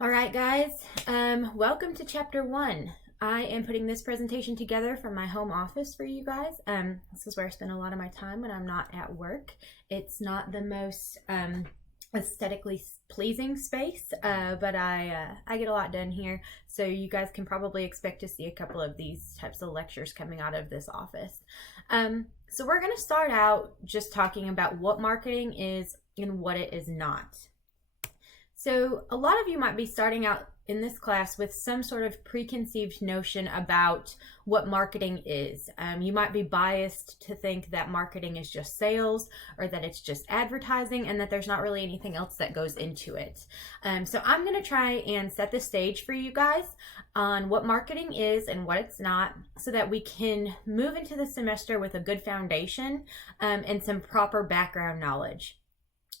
All right, guys, welcome to chapter 1. I am putting this presentation together from my home office for you guys. This is where I spend a lot of my time when I'm not at work. It's not the most aesthetically pleasing space, but I get a lot done here, so you guys can probably expect to see a couple of these types of lectures coming out of this office. So we're going to start out just talking about what marketing is and what it is not. So a lot of you might be starting out in this class with some sort of preconceived notion about what marketing is. You might be biased to think that marketing is just sales or that it's just advertising and that there's not really anything else that goes into it. So I'm going to try and set the stage for you guys on what marketing is and what it's not, so that we can move into the semester with a good foundation and some proper background knowledge.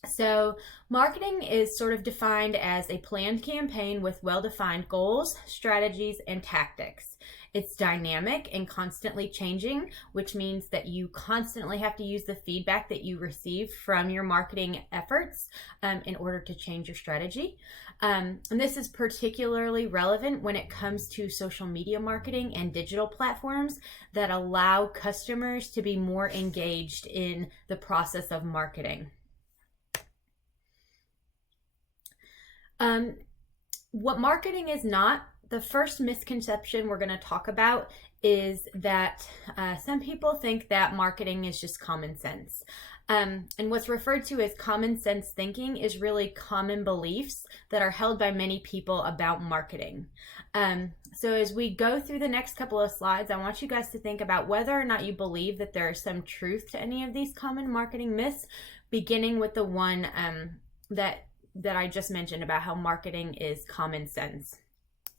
So marketing is sort of defined as a planned campaign with well-defined goals, strategies, and tactics. It's dynamic and constantly changing, which means that you constantly have to use the feedback that you receive from your marketing efforts in order to change your strategy. And this is particularly relevant when it comes to social media marketing and digital platforms that allow customers to be more engaged in the process of marketing. What marketing is not, the first misconception we're going to talk about is that some people think that marketing is just common sense. And what's referred to as common sense thinking is really common beliefs that are held by many people about marketing. So as we go through the next couple of slides, I want you guys to think about whether or not you believe that there is some truth to any of these common marketing myths, beginning with the one that I just mentioned about how marketing is common sense.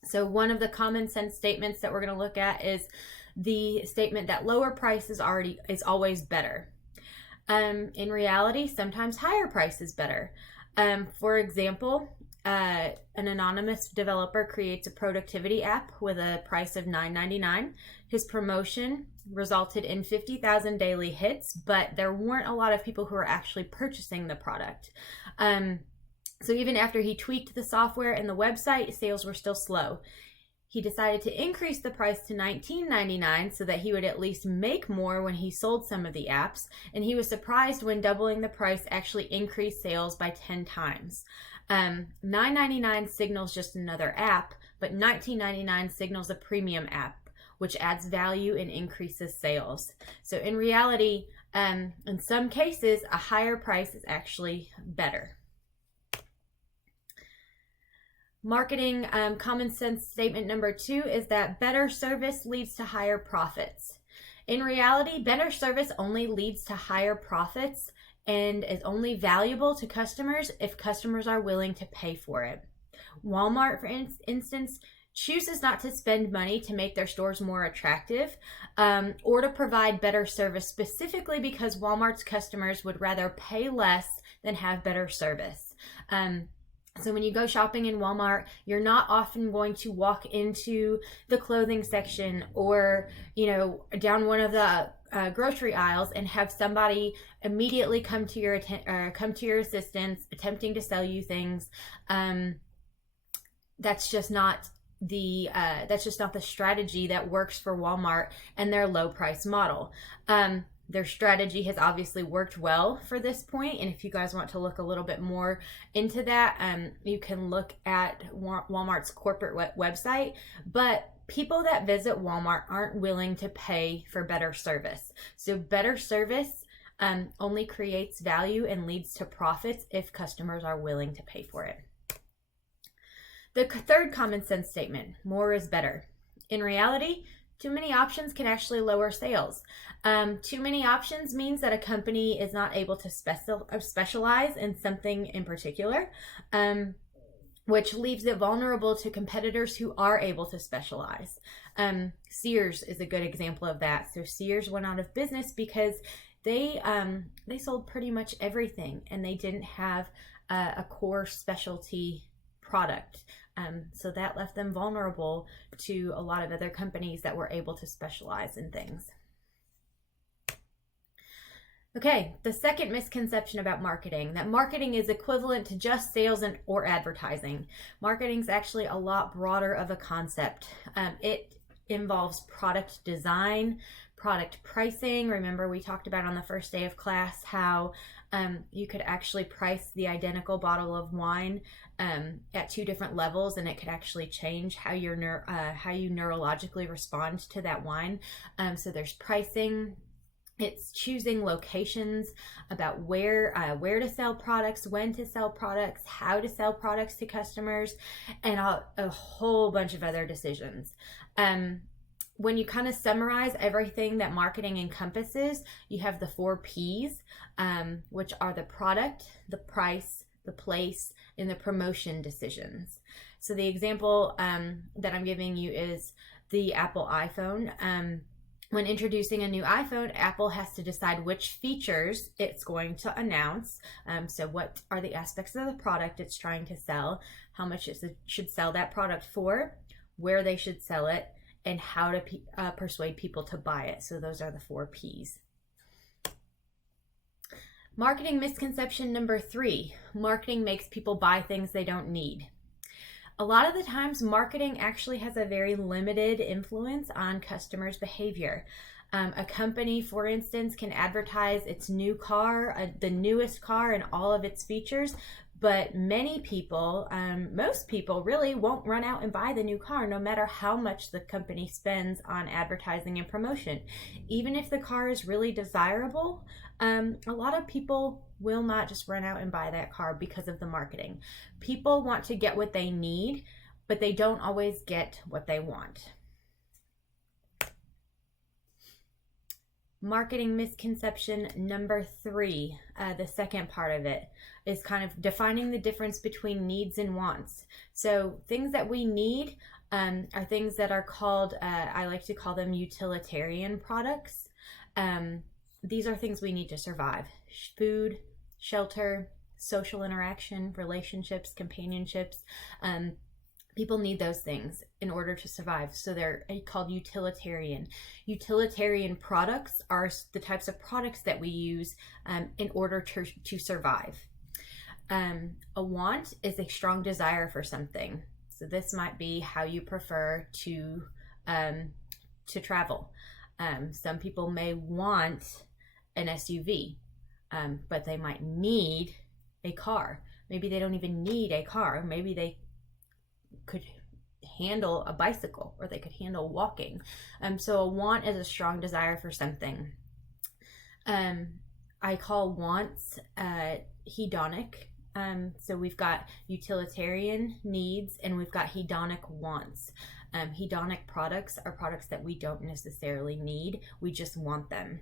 So one of the common sense statements that we're going to look at is the statement that lower price is always better. In reality, sometimes higher price is better. For example, an anonymous developer creates a productivity app with a price of $9.99. His promotion resulted in 50,000 daily hits, but there weren't a lot of people who were actually purchasing the product. So even after he tweaked the software and the website, sales were still slow. He decided to increase the price to $19.99 so that he would at least make more when he sold some of the apps, and he was surprised when doubling the price actually increased sales by 10 times. $9.99 signals just another app, but $19.99 signals a premium app, which adds value and increases sales. So in reality, in some cases, a higher price is actually better. Marketing common sense statement number 2 is that better service leads to higher profits. In reality, better service only leads to higher profits and is only valuable to customers if customers are willing to pay for it. Walmart, for instance, chooses not to spend money to make their stores more attractive or to provide better service, specifically because Walmart's customers would rather pay less than have better service. So when you go shopping in Walmart, you're not often going to walk into the clothing section or, down one of the grocery aisles and have somebody immediately come to your assistance, attempting to sell you things. That's just not the strategy that works for Walmart and their low price model. Their strategy has obviously worked well for this point, and if you guys want to look a little bit more into that, you can look at Walmart's corporate website, but people that visit Walmart aren't willing to pay for better service. So better service only creates value and leads to profits if customers are willing to pay for it. The third common sense statement, more is better. In reality, too many options can actually lower sales. Too many options means that a company is not able to specialize in something in particular, which leaves it vulnerable to competitors who are able to specialize. Sears is a good example of that. So Sears went out of business because they sold pretty much everything, and they didn't have a core specialty product. So that left them vulnerable to a lot of other companies that were able to specialize in things. Okay, the second misconception about marketing, that marketing is equivalent to just sales or advertising. Marketing is actually a lot broader of a concept. It involves product design, product pricing. Remember, we talked about on the first day of class how you could actually price the identical bottle of wine at two different levels, and it could actually change how you neurologically respond to that wine. So there's pricing. It's choosing locations, about where to sell products, when to sell products, how to sell products to customers, and a whole bunch of other decisions. When you kind of summarize everything that marketing encompasses, you have the 4 P's, which are the product, the price, the place, and the promotion decisions. So the example that I'm giving you is the Apple iPhone. When introducing a new iPhone, Apple has to decide which features it's going to announce. So what are the aspects of the product it's trying to sell, how much it should sell that product for, where they should sell it, and how to persuade people to buy it. So those are the 4 P's. Marketing misconception number 3, marketing makes people buy things they don't need. A lot of the times, marketing actually has a very limited influence on customers' behavior. A company, for instance, can advertise its new car, the newest car and all of its features, but many people, most people really won't run out and buy the new car no matter how much the company spends on advertising and promotion. Even if the car is really desirable, a lot of people will not just run out and buy that car because of the marketing. People want to get what they need, but they don't always get what they want. Marketing misconception number 3, the second part of it, is kind of defining the difference between needs and wants. So things that we need are things that are called, I like to call them utilitarian products. These are things we need to survive. Food, shelter, social interaction, relationships, companionships. People need those things in order to survive. So they're called utilitarian. Utilitarian products are the types of products that we use in order to survive. A want is a strong desire for something. So this might be how you prefer to travel. Some people may want an SUV, but they might need a car. Maybe they don't even need a car. Maybe they could handle a bicycle, or they could handle walking. So a want is a strong desire for something. I call wants hedonic. So we've got utilitarian needs and we've got hedonic wants. Hedonic products are products that we don't necessarily need, we just want them.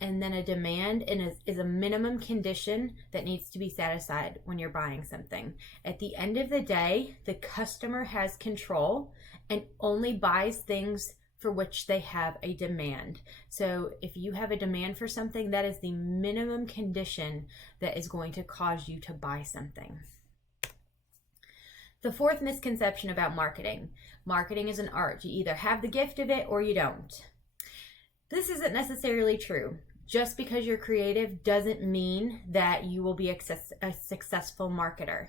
And then a demand is a minimum condition that needs to be satisfied when you're buying something. At the end of the day, the customer has control and only buys things for which they have a demand. So if you have a demand for something, that is the minimum condition that is going to cause you to buy something. The 4th misconception about marketing. Marketing is an art. You either have the gift of it or you don't. This isn't necessarily true. Just because you're creative doesn't mean that you will be a successful marketer.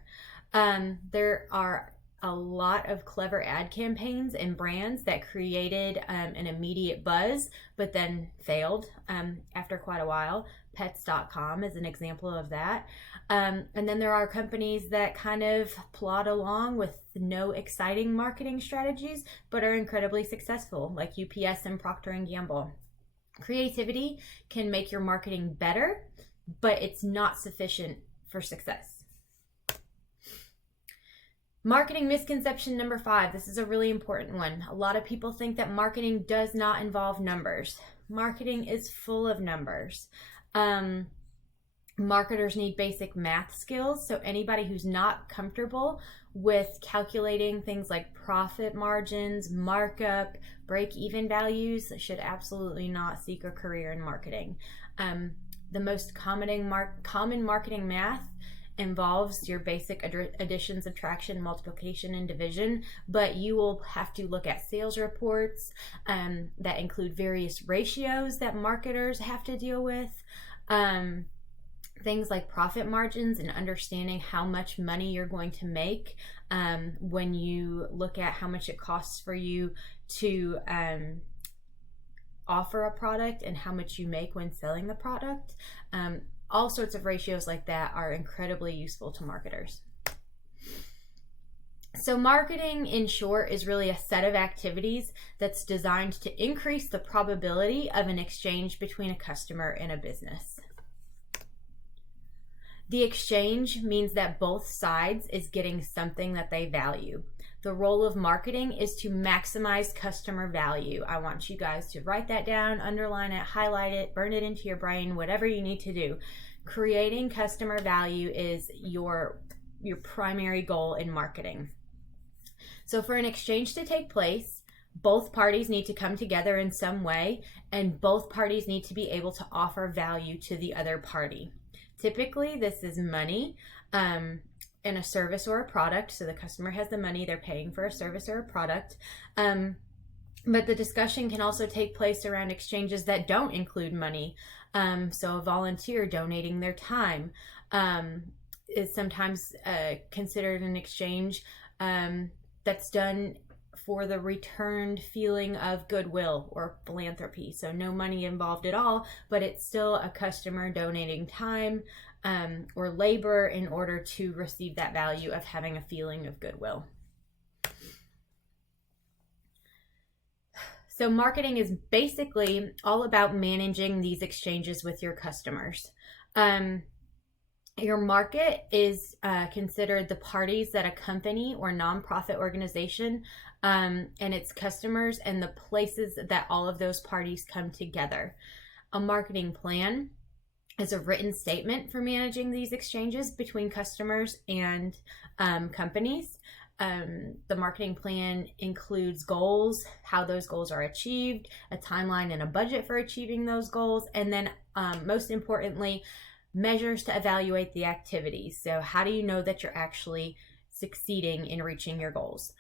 There are a lot of clever ad campaigns and brands that created an immediate buzz, but then failed after quite a while. Pets.com is an example of that. And then there are companies that kind of plod along with no exciting marketing strategies, but are incredibly successful, like UPS and Procter & Gamble. Creativity can make your marketing better, but it's not sufficient for success. Marketing misconception number 5. This is a really important one. A lot of people think that marketing does not involve numbers. Marketing is full of numbers. Marketers need basic math skills, so anybody who's not comfortable with calculating things like profit margins, markup, break-even values should absolutely not seek a career in marketing. The most common marketing math involves your basic addition, subtraction, multiplication, and division, but you will have to look at sales reports that include various ratios that marketers have to deal with. Things like profit margins and understanding how much money you're going to make when you look at how much it costs for you to offer a product and how much you make when selling the product. All sorts of ratios like that are incredibly useful to marketers. So marketing, in short, is really a set of activities that's designed to increase the probability of an exchange between a customer and a business. The exchange means that both sides is getting something that they value. The role of marketing is to maximize customer value. I want you guys to write that down, underline it, highlight it, burn it into your brain, whatever you need to do. Creating customer value is your primary goal in marketing. So for an exchange to take place, both parties need to come together in some way, and both parties need to be able to offer value to the other party. Typically, this is money in a service or a product. So the customer has the money, they're paying for a service or a product. But the discussion can also take place around exchanges that don't include money. So a volunteer donating their time is sometimes considered an exchange that's done for the returned feeling of goodwill or philanthropy. So no money involved at all, but it's still a customer donating time or labor in order to receive that value of having a feeling of goodwill. So marketing is basically all about managing these exchanges with your customers. Your market is considered the parties that a company or nonprofit organization and its customers and the places that all of those parties come together. A marketing plan is a written statement for managing these exchanges between customers and companies. The marketing plan includes goals, how those goals are achieved, a timeline and a budget for achieving those goals, and then most importantly, measures to evaluate the activities. So how do you know that you're actually succeeding in reaching your goals?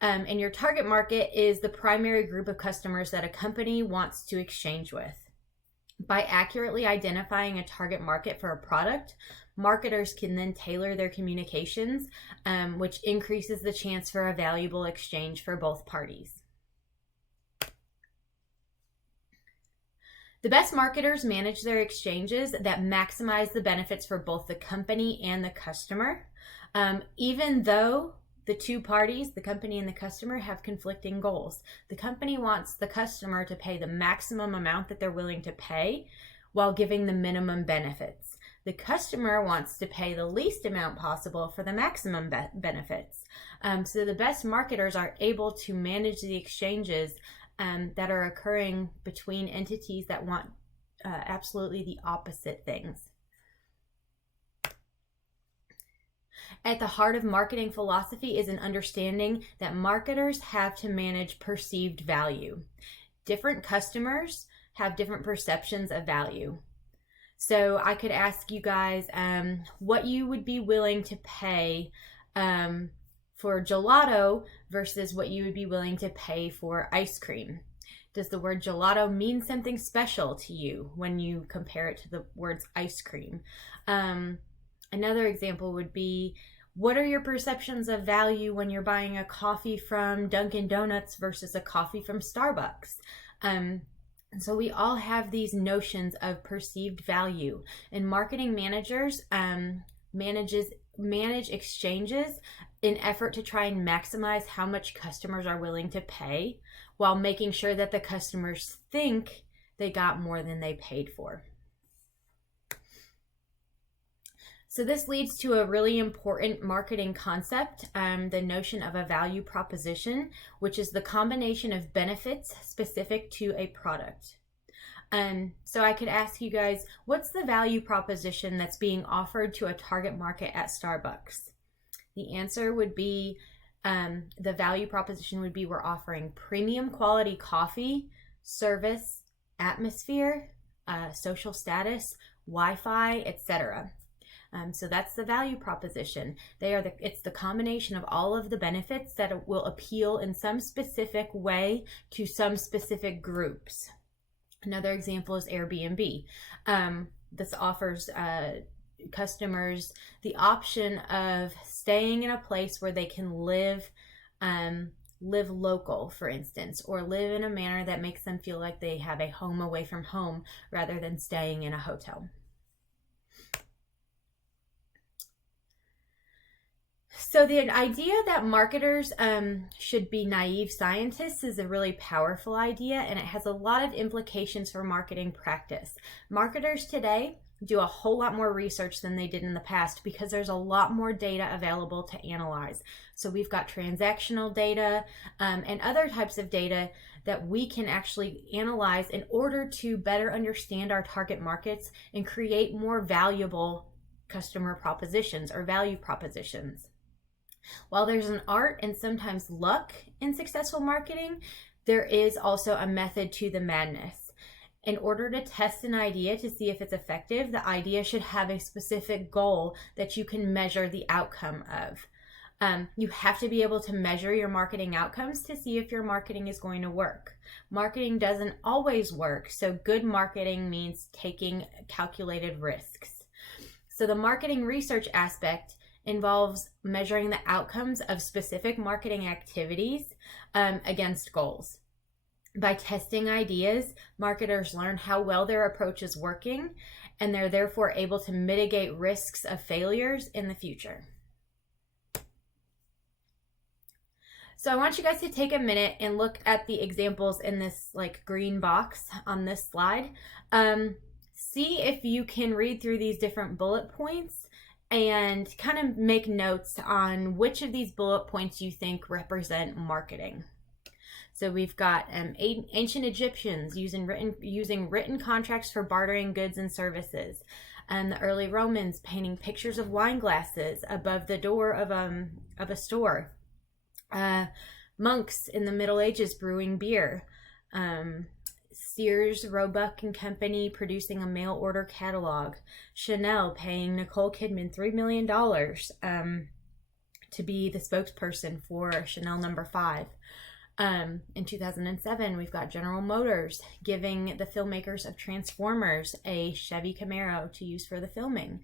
And your target market is the primary group of customers that a company wants to exchange with. By accurately identifying a target market for a product, marketers can then tailor their communications, which increases the chance for a valuable exchange for both parties. The best marketers manage their exchanges that maximize the benefits for both the company and the customer, even though the two parties, the company and the customer, have conflicting goals. The company wants the customer to pay the maximum amount that they're willing to pay while giving the minimum benefits. The customer wants to pay the least amount possible for the maximum benefits. So the best marketers are able to manage the exchanges that are occurring between entities that want absolutely the opposite things. At the heart of marketing philosophy is an understanding that marketers have to manage perceived value. Different customers have different perceptions of value. So I could ask you guys what you would be willing to pay for gelato versus what you would be willing to pay for ice cream. Does the word gelato mean something special to you when you compare it to the words ice cream? Another example would be, what are your perceptions of value when you're buying a coffee from Dunkin' Donuts versus a coffee from Starbucks? And so we all have these notions of perceived value, and marketing managers manage exchanges in effort to try and maximize how much customers are willing to pay while making sure that the customers think they got more than they paid for. So this leads to a really important marketing concept, the notion of a value proposition, which is the combination of benefits specific to a product. So I could ask you guys, what's the value proposition that's being offered to a target market at Starbucks? The answer would be, the value proposition would be, we're offering premium quality coffee, service, atmosphere, social status, Wi-Fi, etc. So that's the value proposition. It's the combination of all of the benefits that will appeal in some specific way to some specific groups. Another example is Airbnb. this offers customers the option of staying in a place where they can live local, for instance, or live in a manner that makes them feel like they have a home away from home rather than staying in a hotel. So the idea that marketers should be naive scientists is a really powerful idea, and it has a lot of implications for marketing practice. Marketers today do a whole lot more research than they did in the past because there's a lot more data available to analyze. So we've got transactional data and other types of data that we can actually analyze in order to better understand our target markets and create more valuable customer propositions or value propositions. While there's an art and sometimes luck in successful marketing, there is also a method to the madness. In order to test an idea to see if it's effective, the idea should have a specific goal that you can measure the outcome of. You have to be able to measure your marketing outcomes to see if your marketing is going to work. Marketing doesn't always work, so good marketing means taking calculated risks. So the marketing research aspect involves measuring the outcomes of specific marketing activities against goals. By testing ideas, marketers learn how well their approach is working, and they're therefore able to mitigate risks of failures in the future. So I want you guys to take a minute and look at the examples in this green box on this slide. See if you can read through these different bullet points and kind of make notes on which of these bullet points you think represent marketing. So we've got ancient Egyptians using written contracts for bartering goods and services, and the early Romans painting pictures of wine glasses above the door of a store. Monks in the Middle Ages brewing beer. Sears, Roebuck and Company producing a mail order catalog. Chanel paying Nicole Kidman $3 million to be the spokesperson for Chanel No. 5. In 2007, we've got General Motors giving the filmmakers of Transformers a Chevy Camaro to use for the filming.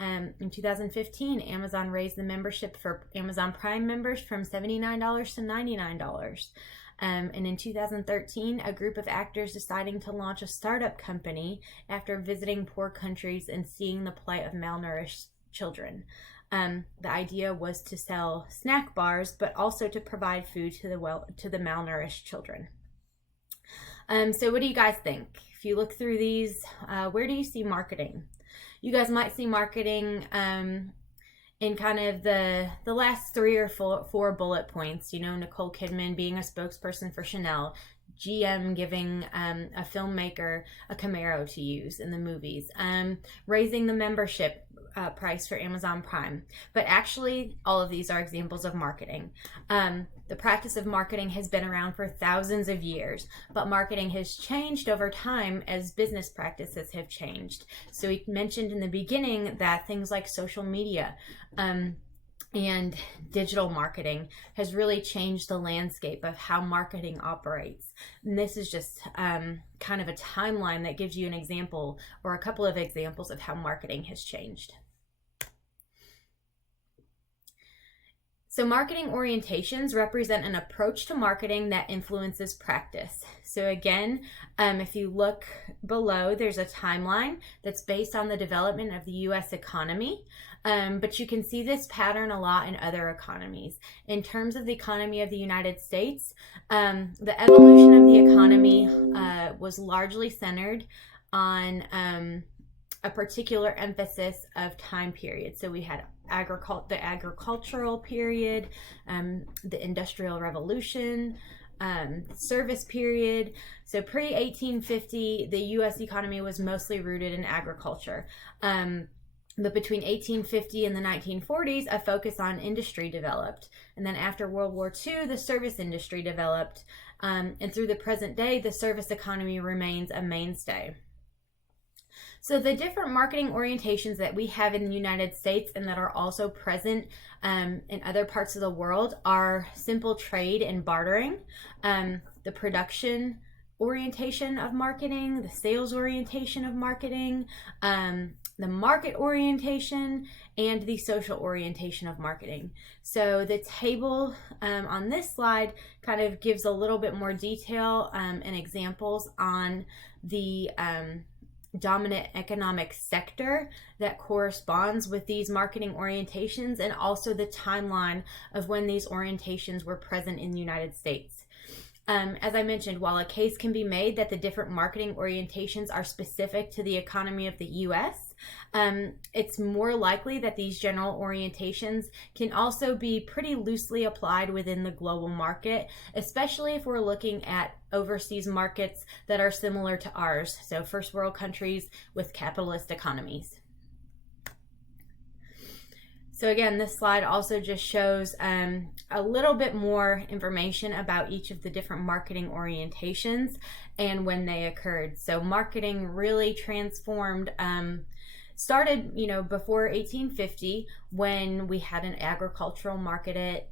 In 2015, Amazon raised the membership for Amazon Prime members from $79 to $99. And in 2013, a group of actors deciding to launch a startup company after visiting poor countries and seeing the plight of malnourished children. The idea was to sell snack bars, but also to provide food to the malnourished children. So what do you guys think? If you look through these, where do you see marketing? You guys might see marketing in kind of the last 3 or 4 bullet points. Nicole Kidman being a spokesperson for Chanel, GM giving a filmmaker a Camaro to use in the movies, raising the membership price for Amazon Prime. But actually, all of these are examples of marketing. The practice of marketing has been around for thousands of years, but marketing has changed over time as business practices have changed. So we mentioned in the beginning that things like social media and digital marketing has really changed the landscape of how marketing operates. And this is just kind of a timeline that gives you an example or a couple of examples of how marketing has changed. So marketing orientations represent an approach to marketing that influences practice. So again, if you look below, there's a timeline that's based on the development of the U.S. economy. But you can see this pattern a lot in other economies. In terms of the economy of the United States, the evolution of the economy was largely centered on a particular emphasis of time period. So we had the agricultural period, the Industrial Revolution, service period. So pre-1850, the U.S. economy was mostly rooted in agriculture. But between 1850 and the 1940s, a focus on industry developed. And then after World War II, the service industry developed. And through the present day, the service economy remains a mainstay. So the different marketing orientations that we have in the United States and that are also present in other parts of the world are simple trade and bartering, the production orientation of marketing, the sales orientation of marketing, the market orientation, and the social orientation of marketing. So the table on this slide kind of gives a little bit more detail and examples on the dominant economic sector that corresponds with these marketing orientations, and also the timeline of when these orientations were present in the United States. As I mentioned, while a case can be made that the different marketing orientations are specific to the economy of the US, it's more likely that these general orientations can also be pretty loosely applied within the global market, especially if we're looking at overseas markets that are similar to ours, so first world countries with capitalist economies. So again, this slide also just shows a little bit more information about each of the different marketing orientations and when they occurred. So marketing really transformed, started, before 1850, when we had an agricultural market,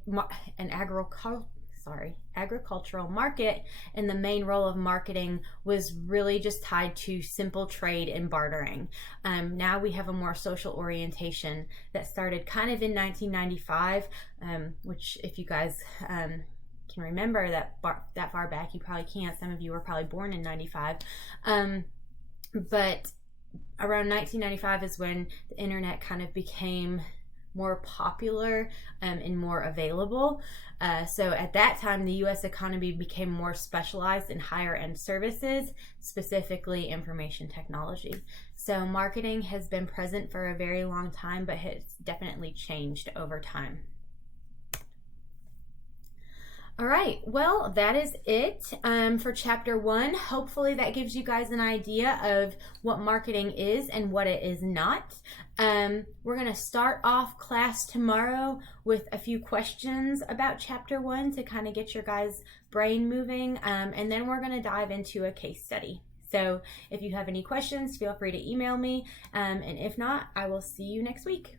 and the main role of marketing was really just tied to simple trade and bartering. Now we have a more social orientation that started kind of in 1995, which, if you guys can remember that far back, you probably can't. Some of you were probably born in 95, but around 1995 is when the internet kind of became more popular and more available. So at that time, the U.S. economy became more specialized in higher end services, specifically information technology. So marketing has been present for a very long time, but has definitely changed over time. All right, well, that is it for chapter 1. Hopefully that gives you guys an idea of what marketing is and what it is not. We're going to start off class tomorrow with a few questions about chapter 1 to kind of get your guys' brain moving, and then we're going to dive into a case study. So if you have any questions, feel free to email me, and if not, I will see you next week.